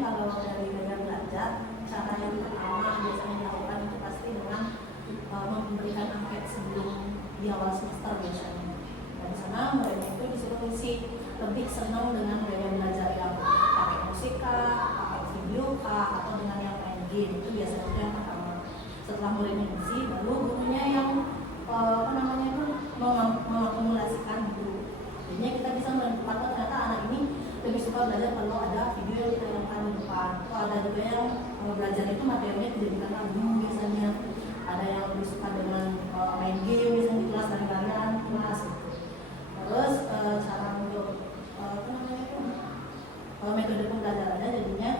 kalau dari media belajar, cara yang pertama biasanya dilakukan itu pasti dengan memberikan angket sebelum di awal semester biasanya. Dan sana mereka itu disuruh isi lebih senang dengan media belajar yang pakai musik kah, pakai video kah, atau dengan yang main game. Itu biasanya itu yang pertama. Setelah muridnya isi, baru gurunya yang mengakumulasikan gitu. Jadinya kita bisa menempatkan ternyata anak ini lebih suka belajar kalau ada video yang ditayangkan di depan. Atau ada juga yang belajar itu materinya dijadikan album biasanya. Ada yang lebih suka dengan main game misalnya di kelas lari-larian kelas gitu. Terus cara untuk metode pembelajarannya jadinya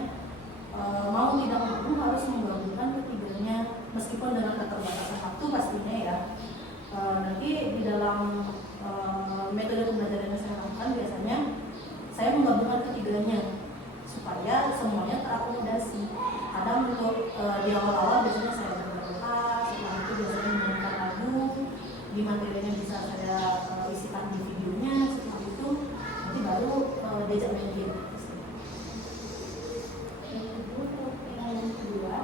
mau tidak mau harus menggabungkan ketiganya meskipun dengan keterbatasan waktu pastinya ya. Nanti di dalam metode pembelajaran yang saya lakukan biasanya saya menggabungkan ketiganya supaya semuanya terakomodasi. Kadang untuk di awal-awal biasanya saya berdoa, setelah itu biasanya menyanyikan lagu, di materinya bisa saya isikan di videonya, setelah itu nanti baru diajak main game. Yang kedua,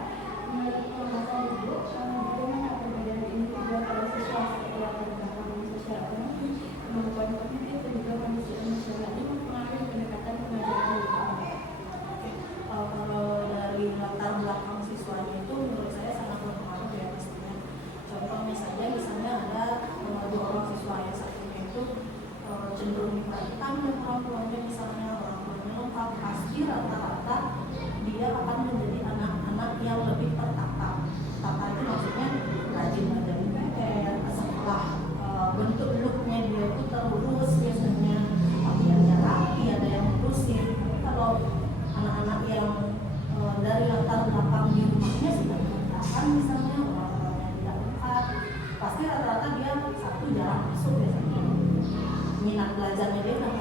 menurut pembahasan Ibu, bagaimana perbedaan individu pada siswa seperti latar belakang sosial ekonomi, kemampuan kognitif, dan juga kondisi emosional ini mempengaruhi pendekatan pengajaran Ibu? Kalau dari latar belakang siswanya itu menurut saya sangat berpengaruh ya pastinya. Contohnya saja misalnya ada dua orang siswa yang satunya itu cenderung hitam dan orang tuanya misalnya orang tuanya lengkap, pasti rata-rata dia akan menjadi anak-anak yang lebih tertata. Tertata itu maksudnya rajin belajar PR, setelah bentuk looknya dia itu terurus biasanya, pakaiannya rapi, ada yang ngurusin. Tapi kalau anak-anak yang dari latar belakang di rumahnya sudah berantakan misalnya, orang-orangnya tidak lengkap, pasti rata-rata dia satu jarang masuk biasanya. Minat belajarnya dia udah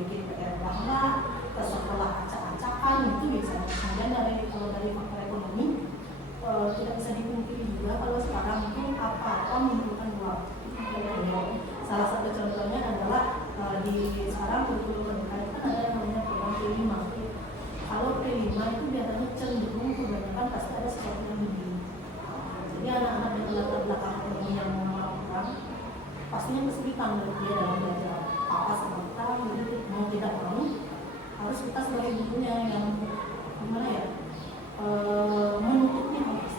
bikin PR enggak, ke sekolah acak-acakan itu biasanya. Kemudian kalau dari faktor ekonomi tidak bisa dipungkiri juga kalau sekarang itu apa-apa membutuhkan uang. Salah satu contohnya adalah di sekarang kurikulum pendidikan itu kan ada yang namanya program P5. Kalau P5 itu biasanya cenderung kebanyakan pasti ada sesuatu yang lebih. Jadi anak-anak dengan latar belakang ekonomi yang kurang pastinya kesulitan dari dia dalam belajar apa sama kita, jadi mau tidak mau harus kita sebagai gurunya yang gimana ya menutupnya harus.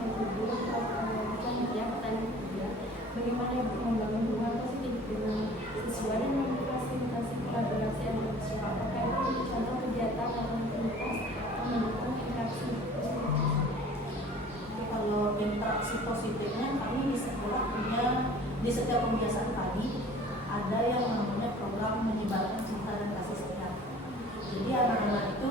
Yang kedua, selanjutnya pertanyaan kedua, bagaimana Ibu membangun hubungan positif dengan siswa dan memfasilitasi kolaborasi antar siswa? Apakah itu contoh kegiatan atau aktivitas yang mendukung interaksi positif? Kalau interaksi positifnya kami di sekolah punya di setiap kebiasaan pagi ada yang namanya program menyebarkan cinta dan kasih sayang. Jadi anak-anak itu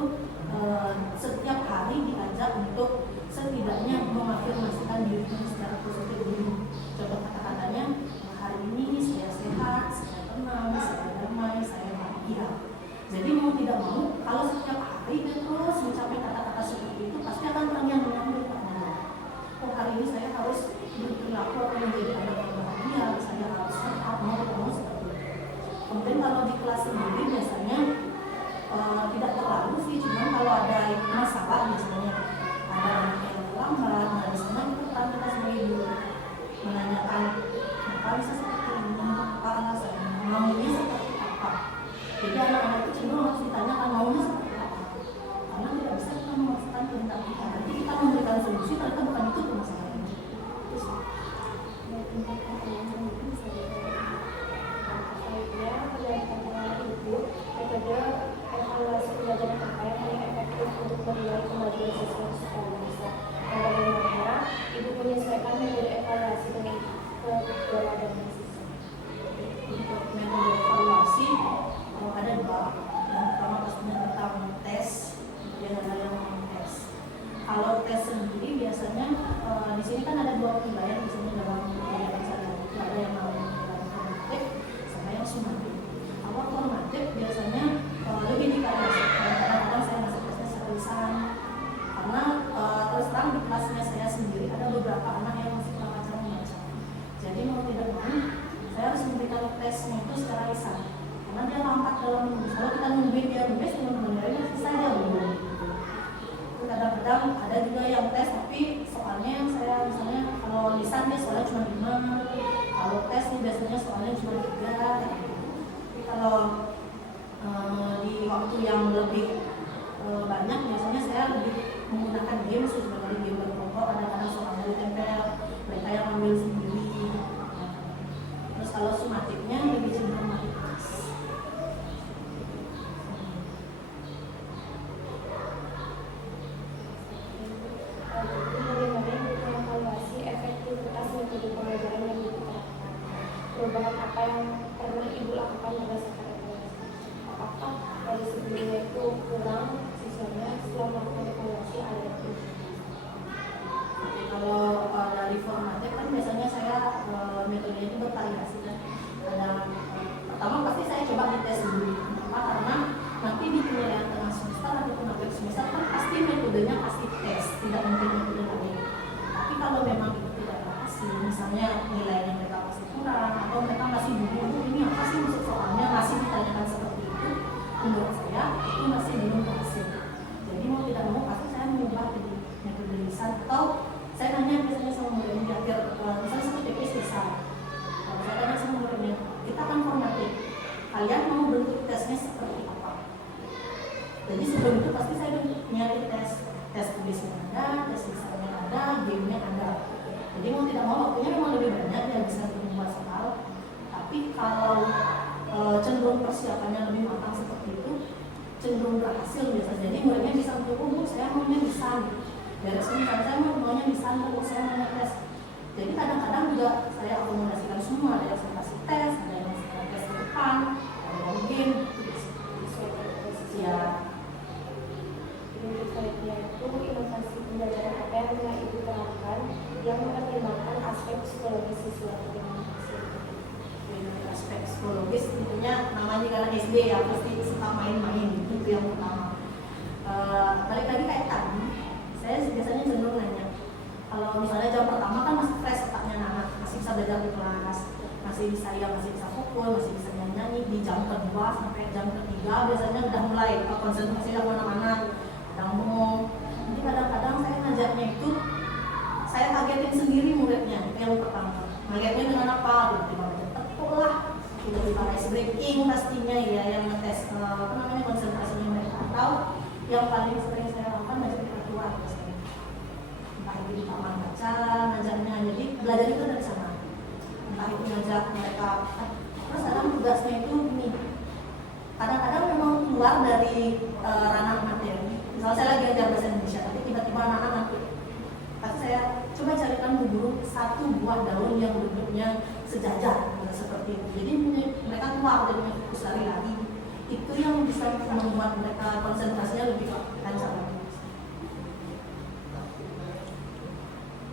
setiap hari diajak untuk setidaknya mengafirmasikan dirinya secara positif dulu. Contoh kata-katanya, hari ini saya sehat, saya tenang, saya damai, saya bahagia. Jadi mau tidak mau, kalau setiap hari dia terus mencapai kata-kata seperti itu, pasti akan terngiang-ngiang di kepalanya. Oh, hari ini saya harus berperilaku atau menjadi anak yang bahagia, saya harus sehat, mau seperti itu. Kemudian kalau di kelas sendiri biasanya tidak terlalu sih, cuma kalau ada masalah misalnya ada anak yang terlambat, nah di sana kita sebagai guru menanyakan kenapa bisa seperti ini, apa alasannya, maunya seperti apa. Jadi anak-anak itu cenderung harus ditanyakan maunya seperti apa, karena tidak bisa kita memaksakan kehendak kita. Nanti kita memberikan solusi, ternyata bukan itu permasalahannya. Metode evaluasi pembelajaran apa yang paling efektif untuk menilai kemajuan siswa secara besar. Dan bagaimana Ibu menyesuaikan metode evaluasi dengan keberadaan siswa? Untuk metode evaluasi ada dua. Yang pertama pastinya tentang tes, kemudian ada yang non-tes. Kalau tes sendiri biasanya di sini kan ada dua penilaian biasanya dalam penilaian saya. Ada yang namanya formatif sama yang sumatif. Kalau formatif biasanya lebih dikasih. Kadang-kadang saya ngasih tesnya secara lisan karena terus terang di kelasnya saya sendiri ada beberapa anak yang masih kurang ajar membaca. Jadi mau tidak mau yang lebih banyak, biasanya saya lebih menggunakan game sebagai game berkelompok, kadang-kadang soal dari tempel, mereka yang ambil sendiri. Terus kalau sumatiknya lebih cenderung matematis. Perubahan apa yang pernah Ibu lakukan berdasarkan evaluasi? Apakah dari sebelumnya itu kurang siswanya, setelah melakukan evaluasi ada itu? Kalau dari formatnya kan biasanya saya metodenya itu bervariasi kan. Pertama pasti saya coba dites dulu. Kenapa? Karena nanti di penilaian tengah semester ataupun akhir semester kan pasti metodenya pasti tes, tidak mungkin metode lain. Tapi kalau memang itu tidak berhasil, misalnya nilainya mereka pasti kurang atau mereka masih bingung ini apa sih maksud soalnya, masih ditanyakan seperti itu, menurut saya itu masih belum berhasil. Jadi mau tidak mau pasti saya mengubah jadi metode lisan, atau saya tanya biasanya sama muridnya di akhir, misalnya satu TPS lisan, kalau saya tanya sama muridnya, kita kan formatif, kalian mau bentuk tesnya seperti apa? Jadi sebelum itu pasti saya nyari tes tulisnya ada, tes lisannya ada, gamenya ada. Jadi mau tidak mau waktunya memang lebih banyak yang bisa membuat soal, tapi kalau cenderung persiapannya lebih matang seperti itu, cenderung berhasil biasanya. Jadi muridnya bisa untuk saya maunya lisan, beresin kan saya maunya lisan, saya maunya tes. Jadi kadang-kadang juga saya akomodasikan semua, ada yang saya kasih tes, ada yang saya tes ke depan, ada yang game. Ya. Jadi selanjutnya itu inovasi pembelajaran apa yang telah Ibu terapkan yang mempertimbangkan aspek psikologis siswa dengan Aspek psikologis tentunya namanya karena SD ya pasti suka main-main, itu yang pertama. Balik lagi kayak tadi, saya biasanya cenderung nanya, kalau misalnya jam pertama kan masih fresh otaknya anak, masih bisa belajar di kelas, masih bisa pukul, masih bisa nyanyi. Di jam kedua sampai jam ketiga biasanya udah mulai konsentrasinya kemana-mana, kadang bengong. Jadi kadang-kadang saya ngajarnya itu saya kagetin sendiri muridnya, itu yang pertama. Ngagetnya dengan apa? Tiba-tiba tepuk lah, tiba-tiba ice breaking pastinya ya, yang ngetes konsentrasinya mereka. Atau yang paling sering saya lakukan baca literaturan biasanya. Entah itu di taman baca, ngajarnya, jadi belajar itu dari sana. Entah itu ngajak mereka. Terus kadang tugasnya itu gini, kadang-kadang memang keluar dari ranah materi. Misalnya saya lagi ngajar bahasa Indonesia, tapi tiba-tiba anak-anak nanti, tapi saya coba carikan bu guru satu buah daun yang bentuknya sejajar seperti itu. Jadi mereka keluar dari fokus lari. Itu yang bisa membuat mereka konsentrasinya lebih lancar.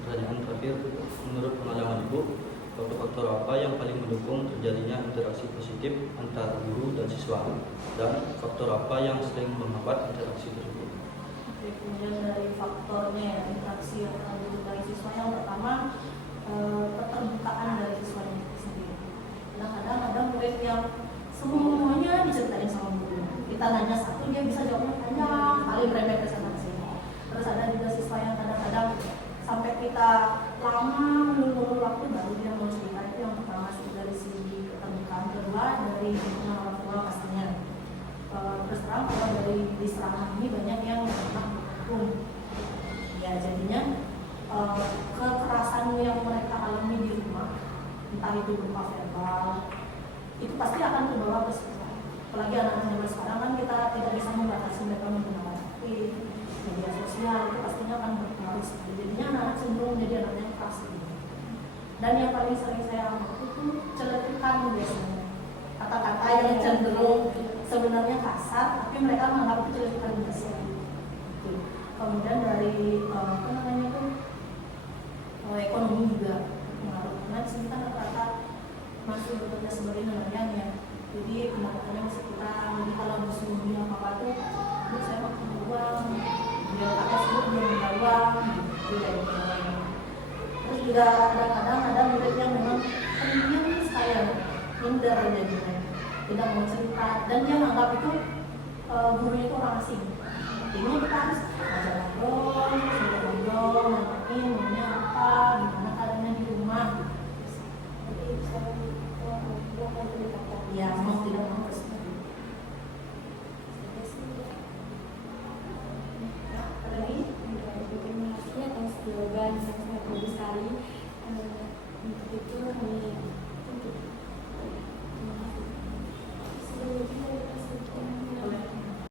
Pertanyaan terakhir, menurut pengalaman Ibu, faktor-faktor apa yang paling mendukung terjadinya interaksi positif antara guru dan siswa, dan faktor apa yang sering menghambat interaksi tersebut? Kemudian dari faktornya ya, interaksi antara guru dan siswa, yang pertama keterbukaan dari siswanya sendiri. Kadang-kadang ada murid yang semuanya diceritain sama guru. Kita nanya satu, dia bisa jawabnya panjang, paling merembet ke sana sini. Terus ada juga siswa yang kadang-kadang sampai kita lama menunggu waktu baru dia mau cerita. Itu yang pertama dari segi keterbukaan. Kedua dari dukungan orang tua pastinya. Terus terang kalau dari di serangan ini banyak yang memang hukum. Ya jadinya kekerasan yang mereka alami di rumah, entah itu berupa verbal, itu pasti akan terbawa ke sekolah. Apalagi anak-anak zaman sekarang kan kita tidak bisa membatasi mereka menggunakan HP, media sosial, itu pastinya akan berpengaruh sekali. Jadinya anak-anak cenderung menjadi anak yang keras gitu. Dan yang paling sering saya amati itu celetukan biasanya, kata-kata yang cenderung sebenarnya kasar, tapi mereka menganggap itu celetukan biasa. Kemudian dari ekonomi juga pengaruh. Karena di sini kan rata-rata masih bekerja sebagai nelayan ya, jadi pendapatannya masih kurang. Jadi kalau musim beli apa-apa tuh, saya mau punya uang, dia pakai sebut belum ada uang, gitu. Terus juga kadang-kadang ada murid yang memang pendiam sekali, minder jadinya, tidak mau cerita, dan dia menganggap itu gurunya itu orang asing. Jadinya kita harus